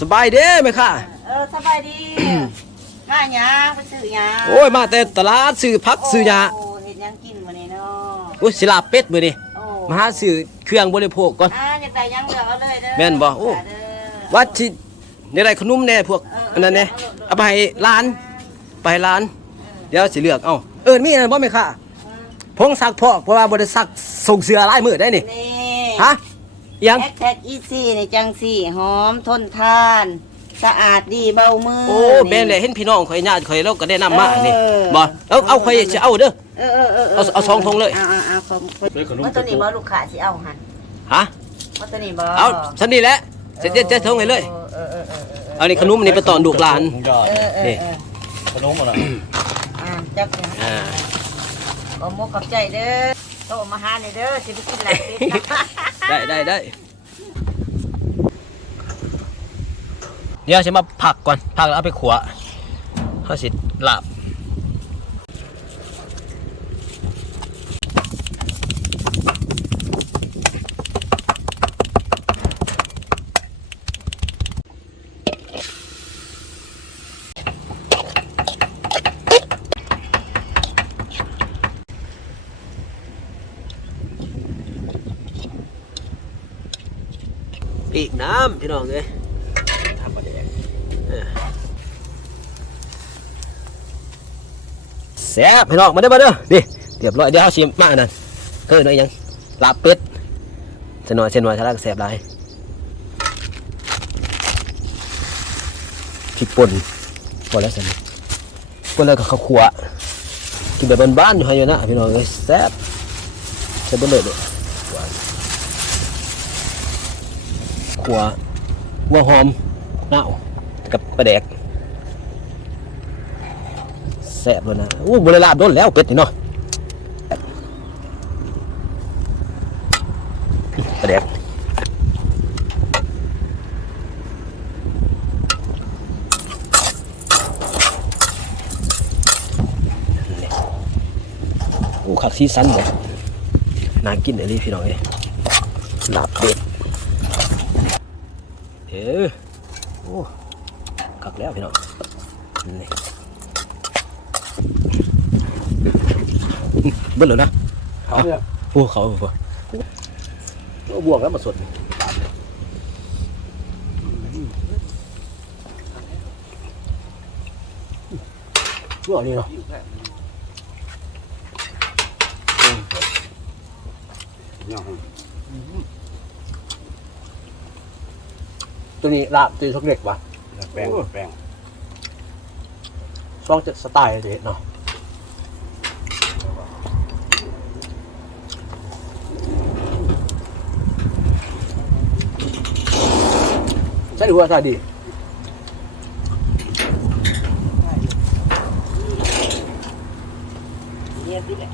สบายเด้ไหมค่ะ เออสบายดีง่ายหยาไปซื้อหยาโอ้ยมาแต่ตลาดซื้อผักซื้อยาโอ้เห็ดหยังกินวันนี้เนาะโอ้ยสิลาเป็ดมื้อนี้โอ้มาหาซื้อเครื่องบริโภคก่อน อ่าอยากได้หยังเหลือเอาเลยเด้อแม่นบ่โอ้ เด้อว่าสิในไรขนมแน่พวกอันนั้นแน่เอาไปให้ร้านไปให้ร้าน เดี๋ยวสิเลือกเอาเออมีอันนั้นบ่แม่ค่ะพงซักพอกเพราะว่าบ่ได้ซักส่งเสื้อหลายมื้อได้นี่ นี่ฮะอิห ยังแท็กแท็กอีซี่นี่จังสี่หอมทนทาน สะอาดดีเบามือโอ้แม่นเลยเห็นพี่น้องข่อยญาติข่อยเราก็ได้นำมานี่เออบ่เอาเอาข่อยสิเอาเด้อ เออเออเออเอาเอาสองธงเลย เอาเอาเอาของด้วยขนม ว่าตัวนี้บ่ลูกค้าสิเอาหันฮะว่าตัวนี้บ่เอาสันนี่แหละเสร็จจะทงให้เลย เออเออเออเออเอานี่ขนมนี่ไปตอนลูกหลานถุงยอดเออเออนี่เออขนมอะไรอ่าจับเนี่ยอ่า ขอมกกับใจเด้อโตมาหานี่เด้อสิไปกินหลายเป็ด ได้ได้ได้เดี๋ยวฉันมาผักก่อนผักแล้วเอาไปขัวเขาสิลาบ น้ำพี่น้องเลยทำมาแดงแซ่บพี่น้องมาเด้อมาเด้อนี่เรียบร้อยเดี๋ยวเขาชิมมาอันนั่นเกินหน่อยยังลาบเป็ดเสนหน่อยเสนหน่อยทะลักแซ่บหลายพริกป่นพอแล้วสิป่นแล้วก็ข้าวขัวกินแบบบ้านๆอยู่ให้อยู่นะพี่น้องเลยแซ่บแซ่บเบดเลยเด้อ ขัวหัวหอมเน่ากับปลาแดกแซ่บเลยนะอู้บริลาบโดนแล้วเป็ดนี่เนาะปลาแดกโอ้คักซีซันเลยน่ากินเลยพี่น้องเอ้ลาบเป็ด เออโอ้กักแล้วพี่น้องนี่เบิ้ลเลยนะเขาเนี่ยโอ้เขาโอ้โอ้บวกแล้วมาสดบวกนี่เนาะ ตัวนี้ลาบตัวช็อกเล็กว่ะแป้งแป้งซองจะสไตล์เด็ดเนาะใช่หรือว่าใช่ดีเรียบดิแหละ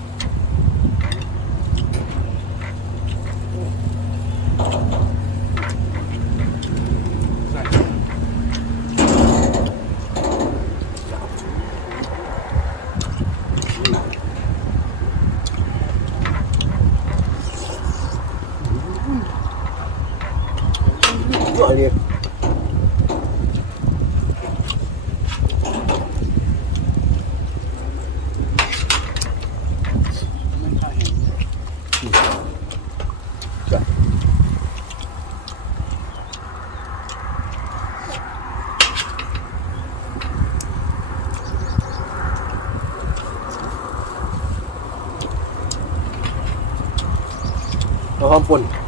เอาหอมปุ่น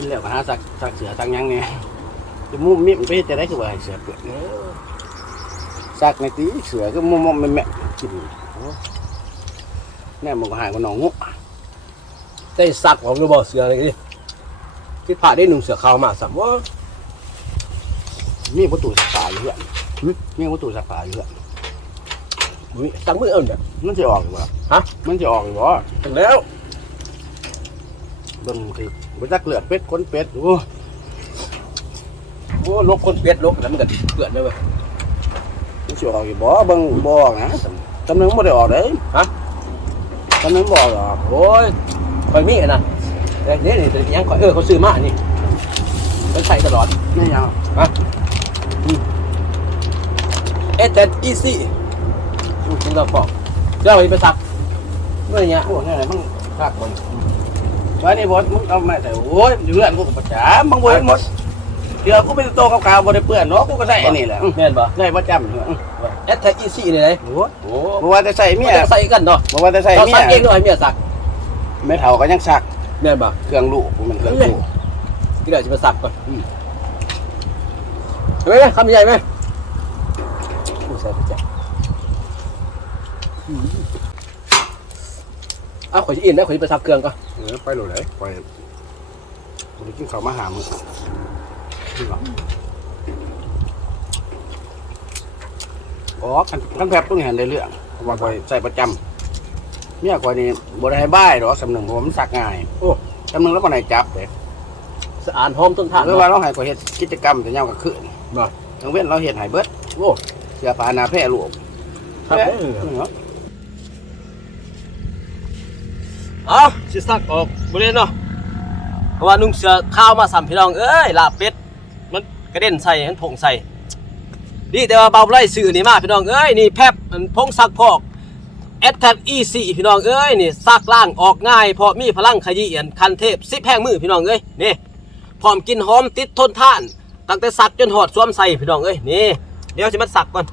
กินแล้วก็หาสักสักเสือสักหยังเนี่ยจะมุ่มมิ่มไปจะได้คือว่าให้เสือเปลือกเนอะสักในตีเสือก็มุ่มๆแม่ๆกินโอ้แน่มันก็หายกว่าหนองงุได้สักของหรือบ่เสืออะไรกันดิคิดผ่าได้หนุ่มเสือขาวมาสัมว่ามีประตูสักป่าอยู่เพื่อนมีประตูสักป่าอยู่เพื่อนมีสักมือเอิ่นเนี่ยมันจะออกหรือเปล่าฮะมันจะออกหรือเปล่าถึงแล้วเบิ่งคื อบ่จักเลือดเป็ดคนเป็ดโอ้โอ้ลกคนเป็ดลกแล้วมันก็เกลือนเลยเว้ยสิออกอยู่บ่เบิ่งบ่ออกนะตำแหน่งบ่ได้ออกเด้ฮะตำแหน่งบ่ออกหรอกโอ้ยข่อยมีอันน่ะแต่นี่นี่แต่ยังข่อยเออเขาซื้อมานี่มันใส่ตลอดไม่ยังเอสเอ็อีซี่คุณต้องบอกเดี๋ยวไปซักเมื่อเนี้ยโอ้นี่อะไรมึงคักบ่ ว่านี่บ่มึงเอามาแต่โอ้ยอยู่เรือนกูก็ประจำมึงบ่เห็นหมดเดี๋ยวกูเป็นโตขาวๆบ่ได้เปื้อนเนาะกูก็ใส่อันนี้แหละแม่นบ่ใส่ประจำอยู่เอสเอ็อีซี่นี่เลยโอ้โอ้บ่ว่าแต่ใส่เมีไม่ยได้ใส่กันเนาะบ่ว่าแต่ใส่เราเมีซัยกเองด้วยเมียซักไม่เฒ่าก็ยังซักแม่นบ่เครื่องลูกกูมันเครื่องลูกที่เดี๋ยวจะไปซักก่อนอืมเห็นไหมคำใหญ่ไหมอู้ใส่ไปจ้ะ อ้าวข่อยจะอินนะข่อยจะไปซักเครื่องก่อนเออไปโลดเลยไปกูได้กินข้าวมาหามึงนี่หรออ๋อคันคันแผบต้องเห็นได้เรื่องเพราะว่าคอยใส่ประจำเมียคอยนี่บ่ได้ให้บ้ายหรอกสำนึงเพราะว่ามันซักง่ายโอ้สำนึงแล้วก็ไหนจับเลยสะอาดหอมต้นทานหรือว่าเราให้คอยเฮ็ดกิจกรรมแต่ยามกลางคืนบ่กลางเว้นเราเฮ็ดให้เบิดโอ้เสื้อผ้าหน้าแพร่ลูกครับเอ้ยเนาะ เอาสิซักออกบริเวณเนาะเพราะว่านุ่งเสื้อข้าวมาสัมพี่น้องเอ้ยลาบเป็ดมันกระเด็นใส่มันผงใส่ดีแต่ว่าเบาไล่สื่อนี่มาพี่น้องเอ้ยนี่แพบมันพงซักพอกแอดแทอีซีพี่น้องเอ้ยนี่ซักล่างออกง่ายเพราะมีพลังขยี้เอียนคันเทพสิแห้งมือพี่น้องเอ้ยนี่พร้อมกินหอมติดทนท่านตั้งแต่ซักจนหอดสวมใส่พี่น้องเอ้ยนี่เดี๋ยวจะมาซักก่อน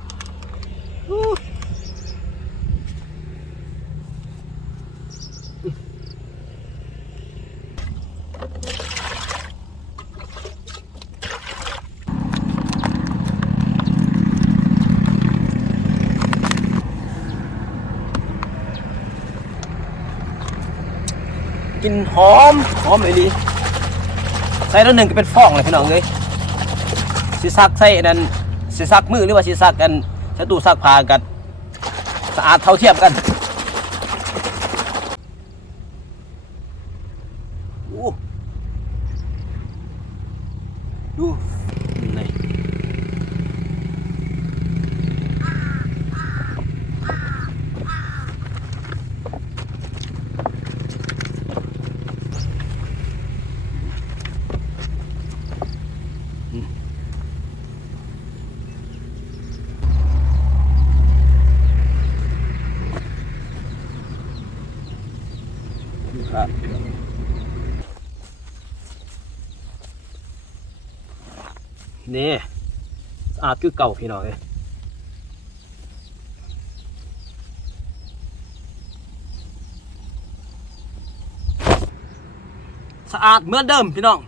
กินหอมหอมเลยดีใส่แล้วหนึ่งก็เป็นฟองเลยพี่น้องเลยสิซักใส่นั้นสิซักมือหรือว่าสิซักกันใช้ตู้ซักผ้ากันสะอาดเท่าเทียมกันอู้ดูนี่ครับ นี่สะอาดคือเก่าพี่น้องเลยสะอาดเหมือนเดิมพี่น้อง